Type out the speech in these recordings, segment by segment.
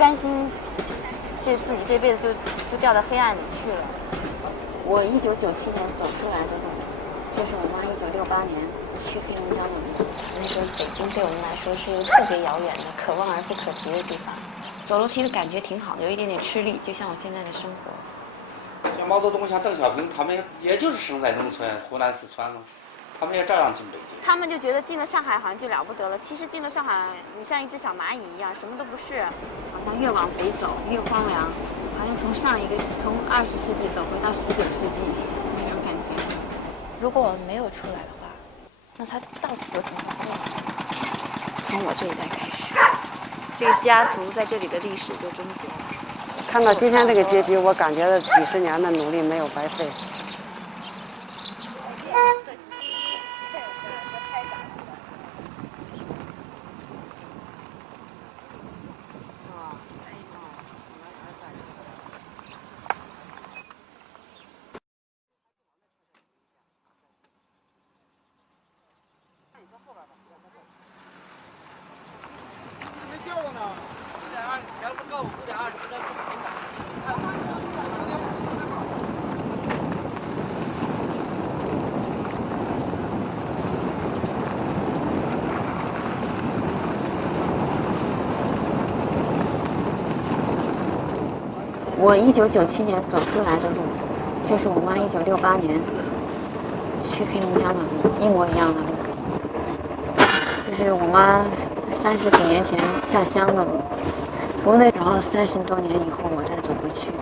甘心，自己这辈子就掉到黑暗里去了。我1997年走出来的路，就是我妈1968年去黑龙江的路。所以说，北京对我们来说是一个特别遥远的、可望而不可及的地方。走楼梯的感觉挺好的，有一点点吃力，就像我现在的生活。像毛泽东、像邓小平，他们也就是生在农村，湖南、四川嘛，他们也照样进北京。他们就觉得进了上海好像就了不得了，其实进了上海，你像一只小蚂蚁一样，什么都不是。好像越往北走越荒凉，好像从20世纪走回到19世纪那种感觉。如果我们没有出来的话，那他到死可能会从我这一代开始，这个家族在这里的历史就终结了。看到今天这个结局，我感觉几十年的努力没有白费。没叫我呢，9:20，前不告我9:20了。我1997年走出来的路，就是我妈1968年去黑龙江的路，一模一样的路。就是我妈30几年前下乡的路，不过然后30多年以后我再走回去，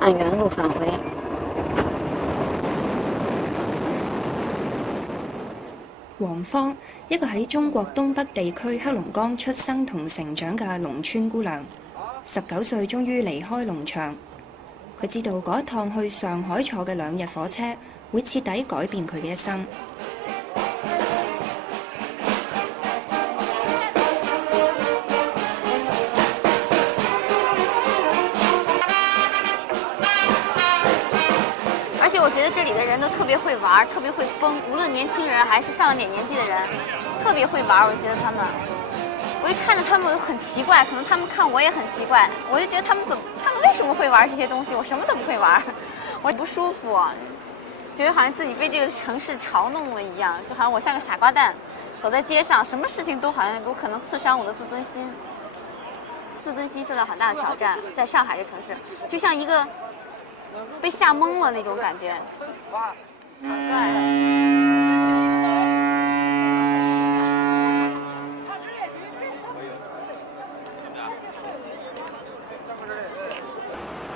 按原路返回。黃芳，一個喺中國東北地區黑龍江出生同成長嘅農村姑娘，19歲終於離開農場。佢知道嗰一趟去上海坐嘅2日火車會徹底改變佢嘅一生。而且我觉得这里的人都特别会玩，特别会疯，无论年轻人还是上了点年纪的人，特别会玩。我觉得他们，我一看着他们我很奇怪，可能他们看我也很奇怪，我就觉得他们为什么会玩这些东西？我什么都不会玩，我不舒服，觉得好像自己被这个城市嘲弄了一样，就好像我像个傻瓜蛋，走在街上，什么事情都好像有可能刺伤我的自尊心，自尊心受到很大的挑战。在上海这城市，就像一个被吓懵了那种感觉。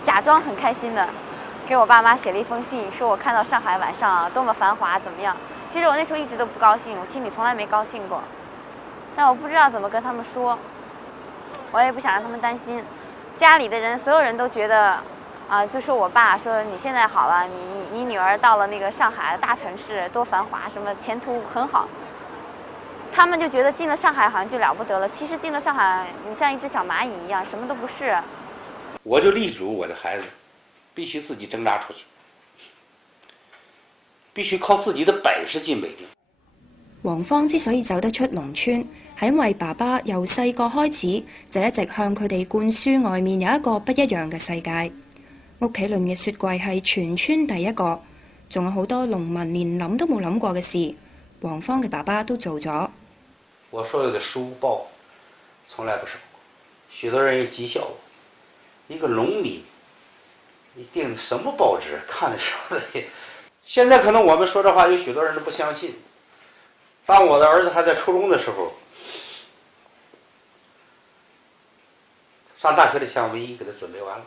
假装很开心的给我爸妈写了一封信，说我看到上海晚上多么繁华，怎么样？其实我那时候一直都不高兴，我心里从来没高兴过，但我不知道怎么跟他们说，我也不想让他们担心。家里的人，所有人都觉得。就说我爸说你现在好了，你女儿到了那个上海大城市，多繁华，什么前途很好。他们就觉得进了上海好像就了不得了，其实进了上海，你像一只小蚂蚁一样，什么都不是。我就力主我的孩子，必須自己掙扎出去，必須靠自己的本事進北京。黃芳之所以走得出農村，係因為爸爸由細個開始就一直向佢哋灌輸外面有一個不一樣嘅世界。屋企裏面嘅雪櫃係全村第一個，仲有好多農民連諗都冇諗過嘅事，黃芳嘅爸爸都做咗。我所有的書報從來不少過，許多人也譏笑我，一個農民，你訂的什麼報紙，看的什麼東西？現在可能我們說這話，有許多人都不相信。當我的兒子還在初中的時候，上大學的前我們已經給他準備完了。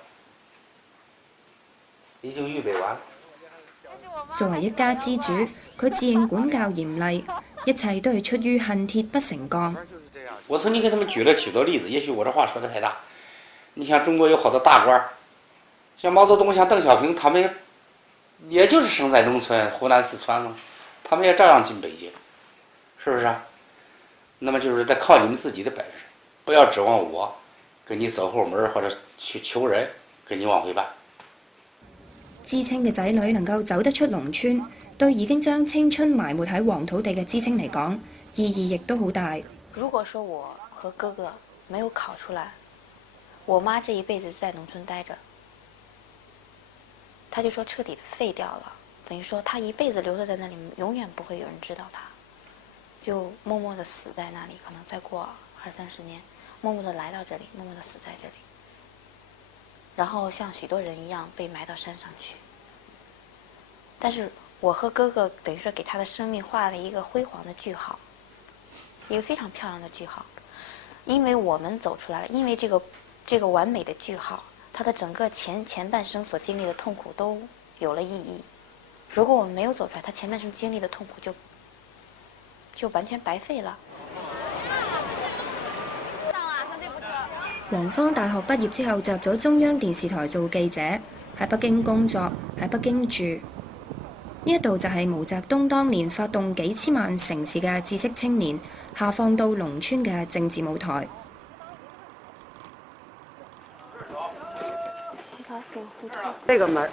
已經預備完。作為一家之主，佢自認管教嚴厲，一切都係出於恨鐵不成鋼。我曾經給他們舉了許多例子，也許我這話說得太大。你像中國有好多大官，像毛澤東、像鄧小平，他們也就是生在農村，湖南、四川嘛，他們也照樣進北京，是不是啊？那麼就是得靠你們自己的本事，不要指望我給你走後門或者去求人給你往回辦。知青嘅仔女能夠走得出農村，對已經將青春埋沒喺黃土地嘅知青嚟講，意義亦都好大。如果说我和哥哥没有考出来，我妈这一辈子在农村待着，她就说彻底的废掉了，等于说她一辈子留在那里，永远不会有人知道她，就默默的死在那里，可能再过20-30年，默默的来到这里，默默的死在这里，然后像许多人一样被埋到山上去。但是我和哥哥等于说给他的生命画了一个辉煌的句号，一个非常漂亮的句号，因为我们走出来了，因为这个完美的句号，他的整个前半生所经历的痛苦都有了意义。如果我们没有走出来，他前半生经历的痛苦就完全白费了。黃芳大學畢業之後就入咗中央電視台做記者，喺北京工作，喺北京住。呢一度就係毛澤東當年發動幾千萬城市嘅知識青年下放到農村嘅政治舞台。這個門。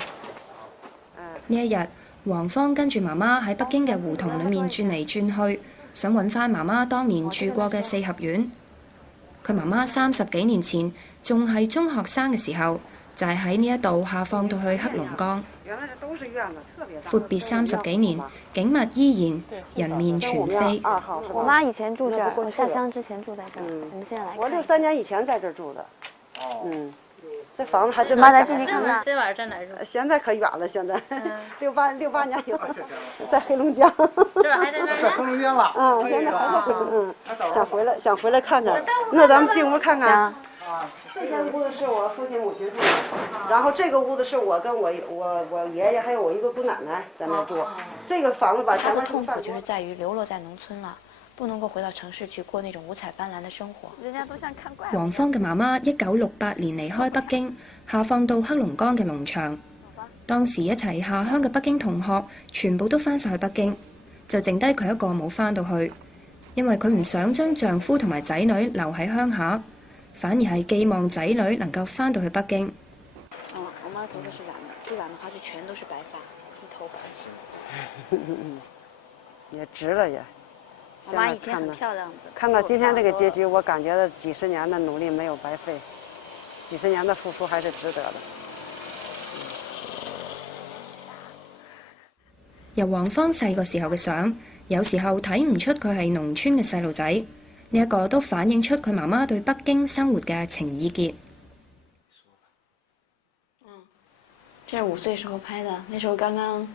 呢一日，黃芳跟住媽媽喺北京嘅胡同裡面轉嚟轉去，想揾翻媽媽當年住過嘅四合院。佢媽媽30幾年前仲係中學生嘅時候，就係喺呢一度下放到去黑龍江。闊別30幾年，景物依然，人面全非。我媽以前住這兒，我下鄉之前住在這兒。我們現在來看。我63年以前在這兒住的。這房子還真。媽來進去看看。今晚上在哪住？現在可遠了，現在68年以後，在黑龍江。是吧？還在那兒？在黑龍江了。現在還在黑龍江。想回來看看。那咱們進屋看看。這間屋子是我父親母親住的，然後這個屋子是我跟我爺爺還有我一個姑奶奶在那住。這個房子吧，他的痛苦就是在於流落在農村了，不能夠回到城市去過那種五彩斑斕的生活。人家都像看怪物。黃芳嘅媽媽1968年離開北京，下放到黑龍江嘅農場。當時一齊下鄉嘅北京同學全部都翻晒去北京，就剩低佢一個冇翻到去，因為佢唔想將丈夫同埋仔女留喺鄉下。反而係寄望仔女能夠翻到去北京。我媽頭髮是染的，不染的話就全都是白髮，一頭白。也值了也。我媽以前很漂亮的。看到今天這個結局，我感覺幾十年的努力沒有白費，幾十年的付出還是值得的。由黃芳細個時候嘅相，有時候睇唔出佢係農村嘅細路仔。呢一個都反映出佢媽媽對北京生活嘅情意結。這是5歲時候拍的，那時候剛剛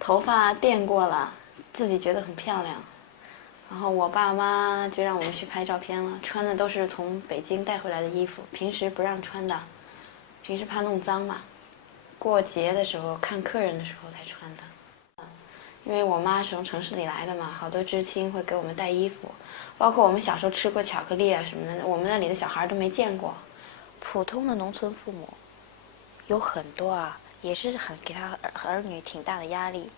頭髮電過了，自己覺得很漂亮。然後我爸媽就讓我們去拍照片了，穿的都是從北京帶回來的衣服，平時不讓穿的，平時怕弄髒嘛。過節的時候看客人的時候才穿的。因為我媽是從城市裡來的嘛，好多知青會給我們帶衣服。包括我們小時候吃過巧克力啊什麼的，我們那裡的小孩都沒見過。普通的農村父母有很多啊，也是很給他兒女挺大的壓力，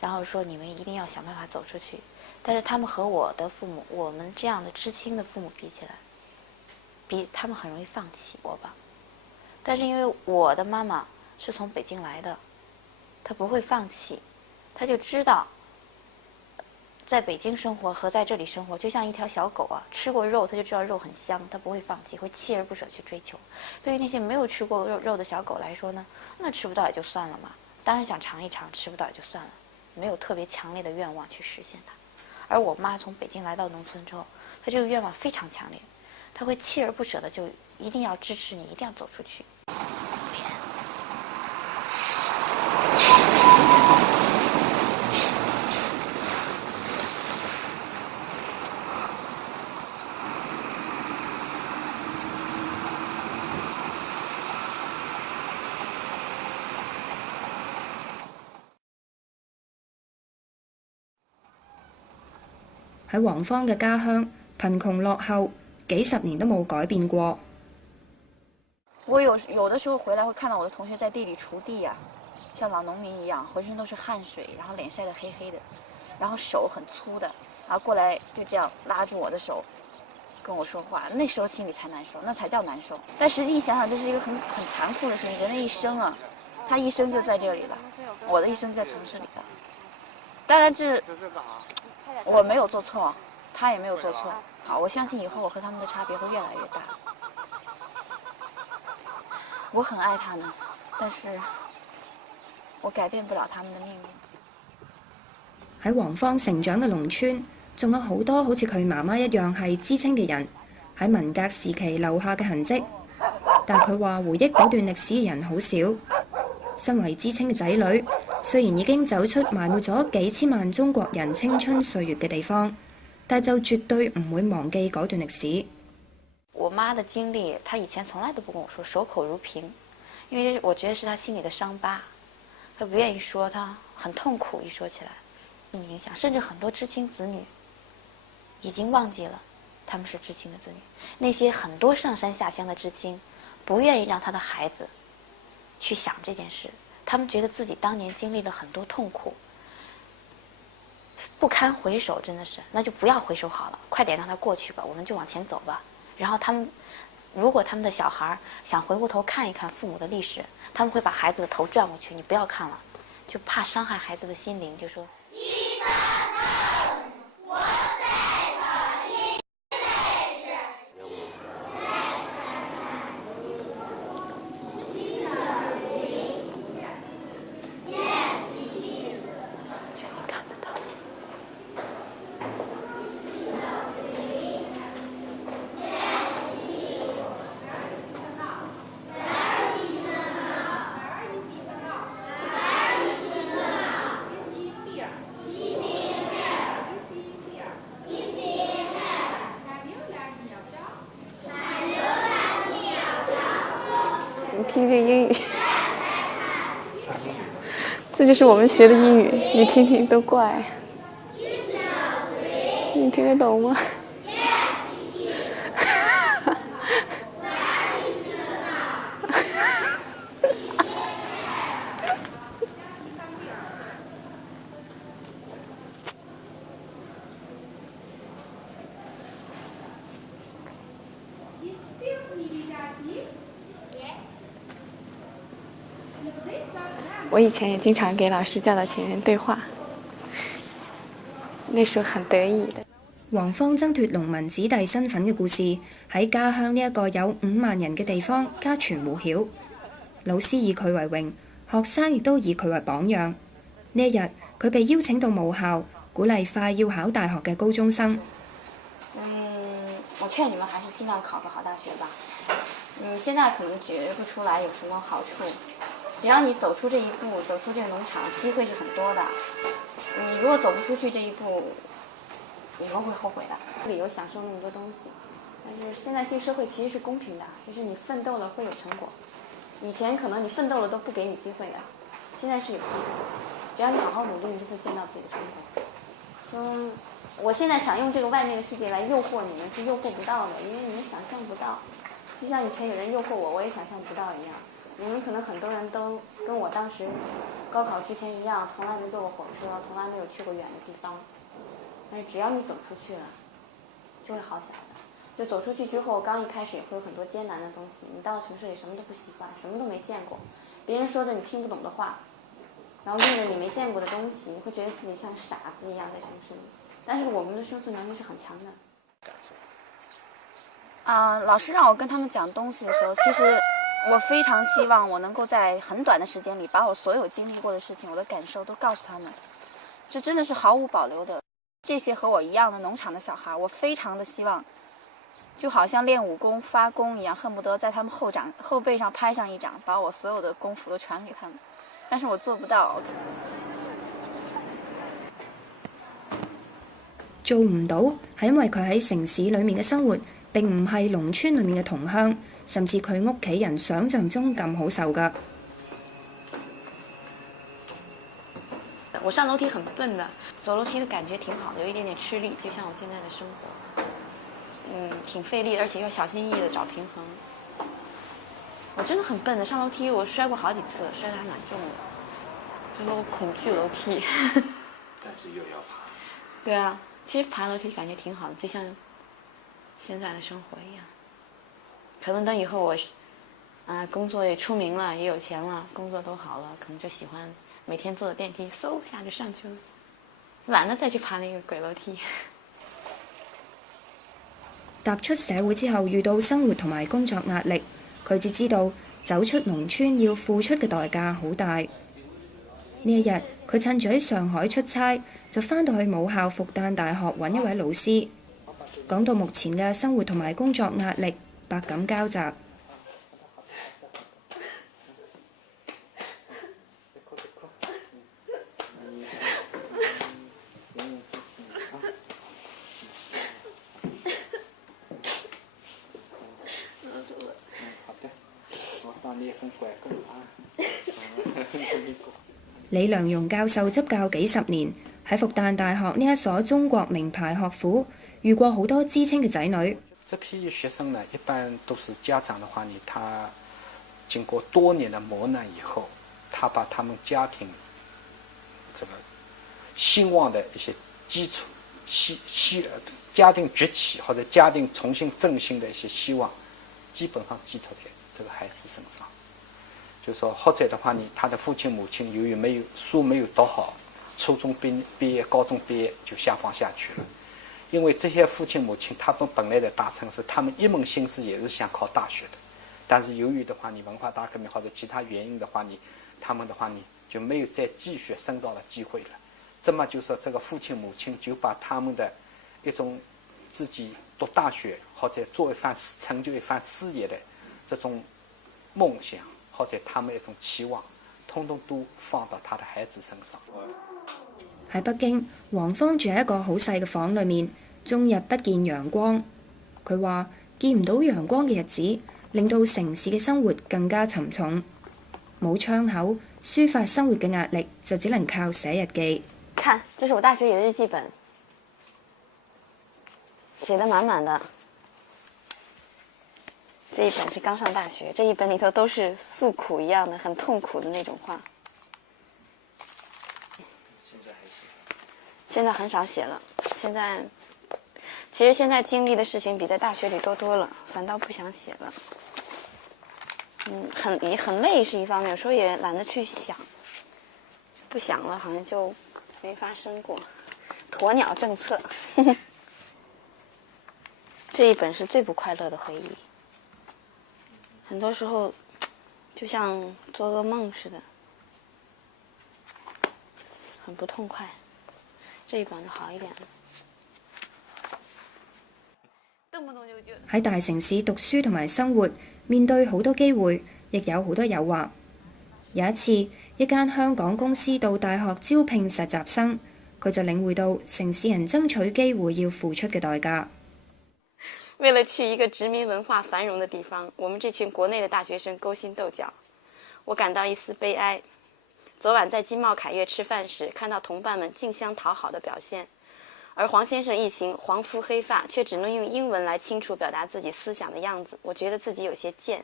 然後說你們一定要想辦法走出去。但是他們和我的父母，我們這樣的知青的父母比起來，他們很容易放棄我吧。但是因為我的媽媽是從北京來的，她不會放棄，她就知道。在北京生活和在這裡生活就像一條小狗啊，吃過肉它就知道肉很香，它不會放棄，會鍥而不捨去追求。對於那些沒有吃過肉的小狗來說呢，那吃不到也就算了嘛，當然想嘗一嘗，吃不到也就算了，沒有特別強烈的願望去實現它。而我媽從北京來到農村之後，她這個願望非常強烈，她會鍥而不捨的就一定要支持你，一定要走出去。喺黃芳嘅家鄉，貧窮落後，幾十年都冇改變過。我有的時候回來會看到我的同學在地裡鋤地呀，像老農民一樣，渾身都是汗水，然後臉曬得黑黑的，然後手很粗的，然後過來就這樣拉住我的手，跟我說話，那時候心裡才難受，那才叫難受。但實際想想，這是一個很殘酷的事情，人的一生啊，他一生就在這裡了，我的一生就在城市裡了。當然這我沒有做錯，他也没有做错。好，我相信以后我和他们的差别会越来越大。我很爱他们，但是我改變不了他們的命運。喺黃芳成長嘅農村，仲有好多好似佢媽媽一樣係知青嘅人，喺文革時期留下嘅痕跡。但佢話回憶嗰段歷史嘅人好少。身為知青嘅仔女，雖然已經走出埋沒咗幾千萬中國人青春歲月嘅地方，但就絕對唔會忘記嗰段歷史。我媽的經歷，她以前從來都不跟我說，守口如瓶，因為我覺得是她心裡的傷疤，她不願意說，她很痛苦，一說起來，那麼影響，甚至很多知青子女已經忘記了他們是知青的子女，那些很多上山下鄉的知青，不願意讓他的孩子去想這件事，他們覺得自己當年經歷了很多痛苦，不堪回首，真的是，那就不要回首好了，快點讓它過去吧，我們就往前走吧。然後他們，如果他們的小孩想回過頭看一看父母的歷史，他們會把孩子的頭轉過去，你不要看了，就怕傷害孩子的心靈，就說。你听这英语，这就是我们学的英语，你听听都怪。你听得懂吗？我以前也經常給老師叫到前面對話，那時候很得意的。黃芳掙脫農民子弟身份嘅故事喺家鄉呢一個有5萬人嘅地方家傳戶曉，老師以佢為榮，學生亦都以佢為榜樣。呢一日，佢被邀請到母校，鼓勵快要考大學嘅高中生。我勸你們還是盡量考個好大學吧。現在可能覺不出來有什麼好處。只要你走出這一步，走出這個農場，機會是很多的。你如果走不出去這一步，以後會後悔的。理由享受那麼多東西，但是現在這個社會其實是公平的，就是你奮鬥了會有成果。以前可能你奮鬥了都不給你機會的，現在是有機會的。只要你好好努力，你就會見到自己的成果。說我現在想用這個外面的世界來誘惑你們，是誘惑不到的，因為你們想象不到。就像以前有人誘惑我，我也想象不到一樣。你們可能很多人都跟我當時高考之前一樣，從來沒坐過火車，從來沒有去過遠的地方。但是只要你走出去了，就會好起來的。就走出去之後，剛一開始也會有很多艱難的東西。你到城市裡什麼都不習慣，什麼都沒見過，別人說着你聽不懂的話，然後用着你沒見過的東西，你會覺得自己像傻子一樣在城市裡。但是我們的生存能力是很強的。老師讓我跟他們講東西的時候，其實我非常希望我能夠在很短的時間裡，把我所有經歷過的事情、我的感受都告訴他們。這真的是毫無保留的。這些和我一樣的農場的小孩，我非常的希望，就好像練武功發功一樣，恨不得在他們後背上拍上一掌，把我所有的功夫都傳給他們。但是我做不到。做唔到係因為佢喺城市裡面嘅生活並唔係農村裡面嘅同鄉，甚至佢屋企人想象中咁好受㗎。我上樓梯很笨的，走樓梯的感覺挺好的，有一點點吃力，就像我現在的生活，挺費力，而且要小心翼翼的找平衡。我真的很笨的，上樓梯我摔過好幾次，摔得還蠻重的，最後恐懼樓梯。但是又要爬。對啊，其實爬樓梯感覺挺好的，就像現在的生活一樣。可能等以後我，工作也出名了，也有錢了，工作都好了，可能就喜歡每天坐着電梯嗖下就上去了，懶得再去爬那個鬼樓梯。踏出社會之後遇到生活同埋工作壓力，佢至知道走出農村要付出嘅代價好大。呢一日，佢趁住喺上海出差，就返到去母校復旦大學揾一位老師，講到目前嘅生活同埋工作壓力百感交集。李良榮教授執教幾十年，喺復旦大學呢一所中國名牌學府，遇過好多知青嘅仔女。這批學生呢，一般都是家長的話呢，他經過多年的磨難以後，他把他們家庭這個興旺的一些基礎，家庭崛起或者家庭重新振興的一些希望，基本上寄託在這個孩子身上。就是說，或者的話呢，他的父親母親由於沒有讀好，初中畢業、高中畢業就下放下去了。因為這些父親母親，他們本來在大城市，他們一門心思也是想考大學的，但是由於的話，你文化大革命或者其他原因的話，他們的話呢就沒有再繼續深造的機會了。這麼就是說，這個父親母親就把他們的一種自己讀大學或者成就一番事業的這種夢想，或者他們一種期望，通通都放到他的孩子身上。喺北京，黃芳住喺一個好細嘅房裏面，終日不見陽光。佢話見唔到陽光嘅日子，令到城市嘅生活更加沉重。冇窗口，抒發生活嘅壓力就只能靠寫日記。看，這是我大學裡的日記本，寫得滿滿的。這一本是剛上大學，這一本裡頭都是訴苦一樣的，很痛苦的那種話。現在很少寫了，其實現在經歷的事情比在大學裡多了，反倒不想寫了。很累是一方面，有時候也懶得去想，不想了好像就沒發生過。鴕鳥政策，這一本是最不快樂的回憶。很多時候就像做噩夢似的，很不痛快。這一本就好一點。喺大城市讀書同埋生活，面對好多機會，亦有好多誘惑。有一次，一間香港公司到大學招聘實習生，佢就領會到城市人爭取機會要付出嘅代價。為了去一個殖民文化繁榮的地方，我們這群國內的大學生勾心鬥角，我感到一絲悲哀。昨晚在金茂凱悅吃飯時，看到同伴們競相討好的表現，而黃先生一行黃膚黑髮，卻只能用英文來清楚表達自己思想的樣子，我覺得自己有些賤。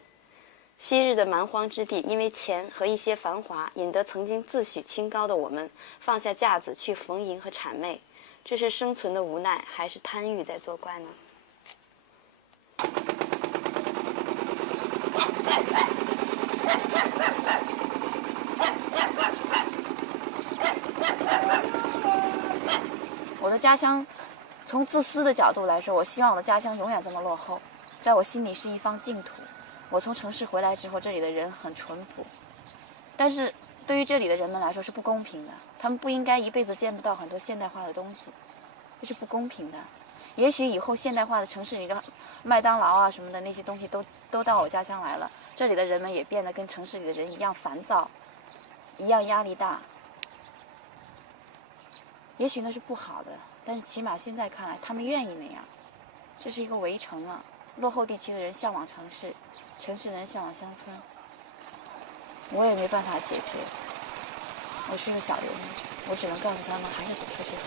昔日的蠻荒之地，因為錢和一些繁華，引得曾經自詡清高的我們放下架子去逢迎和谄媚，這是生存的無奈，還是貪欲在作怪呢？我的家鄉，從自私的角度來說，我希望我的家鄉永遠這麼落後，在我心裡是一方淨土。我從城市回來之後，這裡的人很淳樸，但是對於這裡的人們來說是不公平的，他們不應該一輩子見不到很多現代化的東西，這是不公平的。也許以後現代化的城市裡的麥當勞啊什麼的那些東西都到我家鄉來了，這裡的人們也變得跟城市裡的人一樣煩躁，一樣壓力大。也許那是不好的，但是起碼現在看來，他們願意那樣。這是一個圍城啊，落後地區的人向往城市，城市人向往鄉村。我也沒辦法解決，我是個小人物，我只能告訴他們還是走出去好。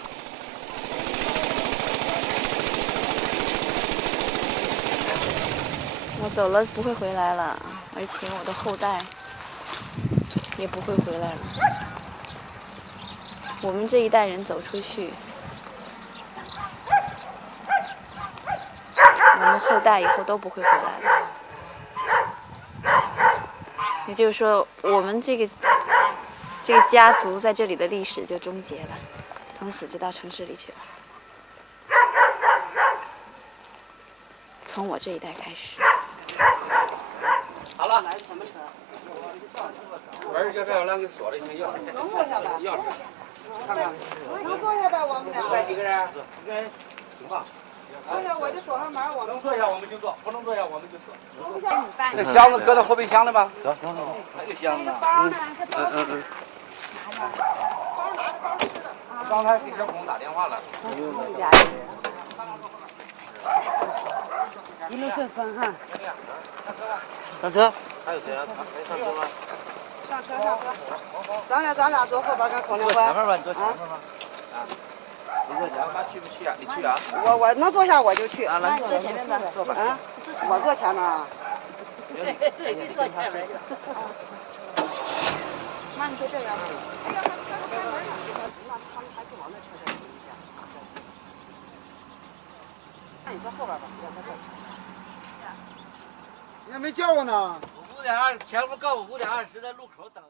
我走了不會回來了，而且我的後代也不會回來了。我們這一代人走出去，我們後代以後都不會回來了。也就是說，我們這個家族在這裡的歷史就終結了，從此就到城市裡去了。从我这一代开始。好了，来什么车？门就这样，让给锁了，行，钥匙。能坐下吧？钥匙。看看。能坐下吧？我们俩。带几个人？一个人。行吧。坐下我就锁上门，我们能坐下我们就坐，不能坐下我们就撤。坐不下。这箱子搁到后备箱里吧。行，还有箱子。包呢？这包呢？拿着。包拿着，包吃的。刚才给小孔打电话了。一路顺风哈。上车。还有谁啊？还上车吗？上车上车。咱俩坐后边跟孔令辉。坐前面吧，你坐前面吧。啊。你坐前面，妈去不去啊？你去啊？我能坐下我就去。啊，来坐前面吧。坐吧。啊，我坐前面啊。对，你坐前面。妈，你就这样。哎呀，他开门了。那他们还是往那车上停一下。那你坐后边吧，我坐前面。你还没叫我呢。5点20，前面告诉5点20，在路口等着。